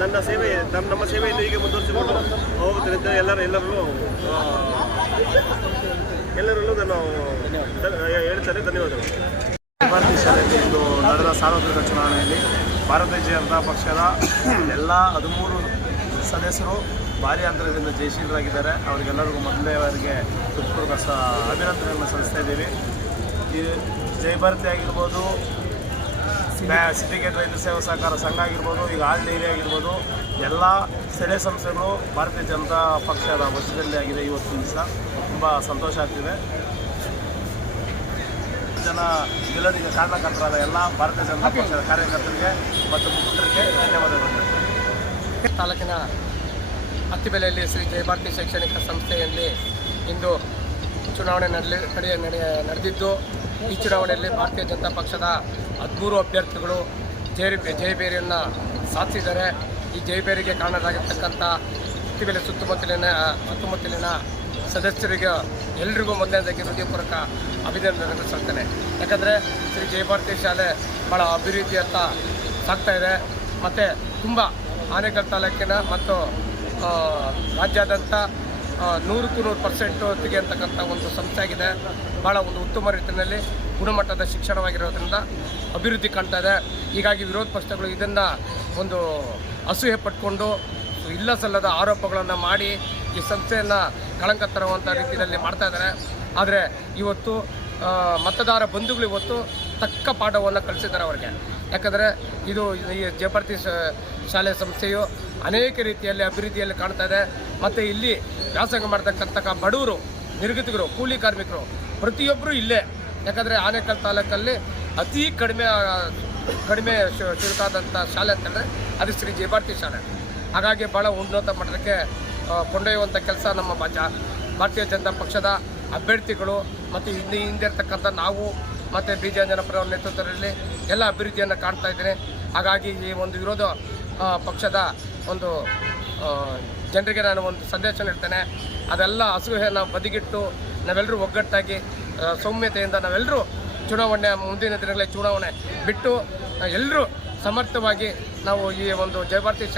ನನ್ನ ಸೇವೆ ನಮ್ಮ ಸೇವೆಯನ್ನು ಹೀಗೆ ಮುಂದುವರಿಸಿಕೊಂಡು ಹೋಗುತ್ತೇನೆ ಅಂತ ಎಲ್ಲರಲ್ಲೂ ನಾನು ಹೇಳ್ತೇನೆ. ಧನ್ಯವಾದಗಳು. ಭಾರತೀಯ ಶಾಲೆಯಲ್ಲಿ ಇಂದು ನಡೆದ ಸಾರ್ವತ್ರಿಕ ಚುನಾವಣೆಯಲ್ಲಿ ಭಾರತೀಯ ಜನತಾ ಪಕ್ಷದ ಎಲ್ಲ 13 ಸದಸ್ಯರು ಭಾರಿ ಅಂತರದಿಂದ ಜಯಶೀಲರಾಗಿದ್ದಾರೆ. ಅವರಿಗೆಲ್ಲರಿಗೂ ಮೊದಲನೇವರೆಗೆ ಹೃತ್ಪೂರ್ವಕ ಅಭಿನಂದನೆಯನ್ನು ಸಲ್ಲಿಸ್ತಾ ಇದ್ದೀವಿ. ಈ ಜೈ ಭಾರತಿ ಆಗಿರ್ಬೋದು, ಸಿಂಡಿಕೇಟ್ ರೈತ ಸೇವಾ ಸಹಕಾರ ಸಂಘ ಆಗಿರ್ಬೋದು, ಈಗ ಆಲ್ ಡೈರಿ ಆಗಿರ್ಬೋದು, ಎಲ್ಲ ಸ್ಥಳೀಯ ಸಂಸ್ಥೆಗಳು ಭಾರತೀಯ ಜನತಾ ಪಕ್ಷದ ವಶದಲ್ಲಿ ಆಗಿದೆ. ಇವತ್ತಿನ ದಿವಸ ತುಂಬ ಸಂತೋಷ ಆಗ್ತಿದೆ. ಜನ ಗೆಲ್ಲೋದಕ್ಕೆ ಕಾರಣಕರ್ತರಾದ ಎಲ್ಲ ಭಾರತೀಯ ಜನತಾ ಪಕ್ಷದ ಕಾರ್ಯಕರ್ತರಿಗೆ ಮತ್ತು ಮುಖಂಡರಿಗೆ ಧನ್ಯವಾದಗಳು. ತಾಲೂಕಿನ ಅತ್ತಿಬೆಲೆಯಲ್ಲಿ ಶ್ರೀ ಜಯಭಾರತಿ ಶೈಕ್ಷಣಿಕ ಸಂಸ್ಥೆಯಲ್ಲಿ ಇಂದು ಚುನಾವಣೆ ನಡೆದಿದ್ದು, ಈ ಚುನಾವಣೆಯಲ್ಲಿ ಭಾರತೀಯ ಜನತಾ ಪಕ್ಷದ 13 ಅಭ್ಯರ್ಥಿಗಳು ಜಯಬೇರಿಯನ್ನು ಸಾಧಿಸಿದ್ದಾರೆ. ಈ ಜಯಬೇರಿಗೆ ಕಾರಣರಾಗಿರ್ತಕ್ಕಂಥ ಅತ್ತಿಬೆಲೆ ಸುತ್ತಮುತ್ತಲಿನ ಸದಸ್ಯರಿಗೆ ಎಲ್ರಿಗೂ ಮೊದಲನೇದಾಗಿ ಹೃದಯಪೂರ್ವಕ ಅಭಿನಂದನೆಗಳನ್ನು ಸಲ್ಲಿಸ್ತೇನೆ. ಯಾಕಂದರೆ ಶ್ರೀ ಜಯಭಾರತಿ ಶಾಲೆ ಭಾಳ ಅಭಿವೃದ್ಧಿಯತ್ತ ಸಾಗ್ತಾ ಇದೆ. ಮತ್ತು ತುಂಬ ಆನೇಕಲ್ ತಾಲೂಕಿನ ಮತ್ತು ರಾಜ್ಯಾದ್ಯಂತ 100% ತೆಗೆಯತಕ್ಕಂಥ ಒಂದು ಸಂಸ್ಥೆ ಆಗಿದೆ. ಭಾಳ ಒಂದು ಉತ್ತಮ ರೀತಿಯಲ್ಲಿ ಗುಣಮಟ್ಟದ ಶಿಕ್ಷಣವಾಗಿರೋದ್ರಿಂದ ಅಭಿವೃದ್ಧಿ ಕಾಣ್ತಾ ಇದೆ. ಹೀಗಾಗಿ ವಿರೋಧ ಪಕ್ಷಗಳು ಇದನ್ನು ಒಂದು ಅಸೂಯೆ ಪಟ್ಕೊಂಡು ಇಲ್ಲ ಸಲ್ಲದ ಆರೋಪಗಳನ್ನು ಮಾಡಿ ಈ ಸಂಸ್ಥೆಯನ್ನು ಕಳಂಕ ತರುವಂಥ ರೀತಿಯಲ್ಲಿ ಮಾಡ್ತಾ ಇದ್ದಾರೆ. ಆದರೆ ಇವತ್ತು ಮತದಾರ ಬಂಧುಗಳು ಇವತ್ತು ತಕ್ಕ ಪಾಠವನ್ನು ಕಲಿಸಿದ್ದಾರೆ ಅವರಿಗೆ. ಯಾಕಂದರೆ ಇದು ಈ ಜಯಭಾರತಿ ಶಾಲೆ ಸಂಸ್ಥೆಯು ಅನೇಕ ರೀತಿಯಲ್ಲಿ ಅಭಿವೃದ್ಧಿಯಲ್ಲಿ ಕಾಣ್ತಾ ಇದೆ. ಮತ್ತು ಇಲ್ಲಿ ವ್ಯಾಸಂಗ ಮಾಡ್ತಕ್ಕಂಥ ಬಡವರು, ನಿರ್ಗತಿಕರು, ಕೂಲಿ ಕಾರ್ಮಿಕರು ಪ್ರತಿಯೊಬ್ಬರು ಇಲ್ಲೇ. ಯಾಕಂದರೆ ಆನೇಕಲ್ ತಾಲೂಕಲ್ಲಿ ಅತಿ ಕಡಿಮೆ ಶುಲ್ಕಾದಂಥ ಶಾಲೆ ಅಂತಂದರೆ ಅದು ಶ್ರೀ ಜಯಭಾರತಿ ಶಾಲೆ. ಹಾಗಾಗಿ ಭಾಳ ಉನ್ನತ ಮಟ್ಟಕ್ಕೆ ಕೊಂಡೊಯ್ಯುವಂಥ ಕೆಲಸ ನಮ್ಮ ಭಾರತೀಯ ಜನತಾ ಪಕ್ಷದ ಅಭ್ಯರ್ಥಿಗಳು ಮತ್ತು ಹಿಂದೆ ಇರ್ತಕ್ಕಂಥ ನಾವು ಮತ್ತು ಬಿ ಜೆ ಜನಪರ ನೇತೃತ್ವದಲ್ಲಿ ಎಲ್ಲ ಅಭಿವೃದ್ಧಿಯನ್ನು ಕಾಣ್ತಾ ಇದ್ದೇನೆ. ಹಾಗಾಗಿ ಈ ಒಂದು ವಿರೋಧ ಪಕ್ಷದ ಒಂದು ಜನರಿಗೆ ನಾನು ಒಂದು ಸಂದೇಶ ನೀಡ್ತೇನೆ. ಅದೆಲ್ಲ ಅಸೂಯೆಯನ್ನು ಬದಿಗಿಟ್ಟು ನಾವೆಲ್ಲರೂ ಒಗ್ಗಟ್ಟಾಗಿ ಸೌಮ್ಯತೆಯಿಂದ ನಾವೆಲ್ಲರೂ ಮುಂದಿನ ದಿನಗಳಲ್ಲಿ ಚುನಾವಣೆ ಬಿಟ್ಟು ಎಲ್ಲರೂ ಸಮರ್ಥವಾಗಿ ನಾವು ಈ ಒಂದು ಜಯಭಾರತಿ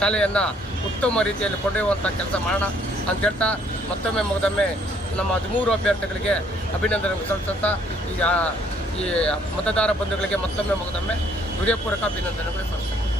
ಶಾಲೆಯನ್ನು ಉತ್ತಮ ರೀತಿಯಲ್ಲಿ ಕೊಂಡೊಯ್ಯುವಂಥ ಕೆಲಸ ಮಾಡೋಣ ಅಂತ ಹೇಳ್ತಾ ಮತ್ತೊಮ್ಮೆ ನಮ್ಮ 13 ಅಭ್ಯರ್ಥಿಗಳಿಗೆ ಅಭಿನಂದನೆ ಸಲ್ಲಿಸುತ್ತಾ ಈ ಮತದಾರ ಬಂಧುಗಳಿಗೆ ಮತ್ತೊಮ್ಮೆ ಹೃದಯಪೂರ್ವಕ ಅಭಿನಂದನೆಗಳು ಸಲ್ಲಿಸ್ತೇನೆ.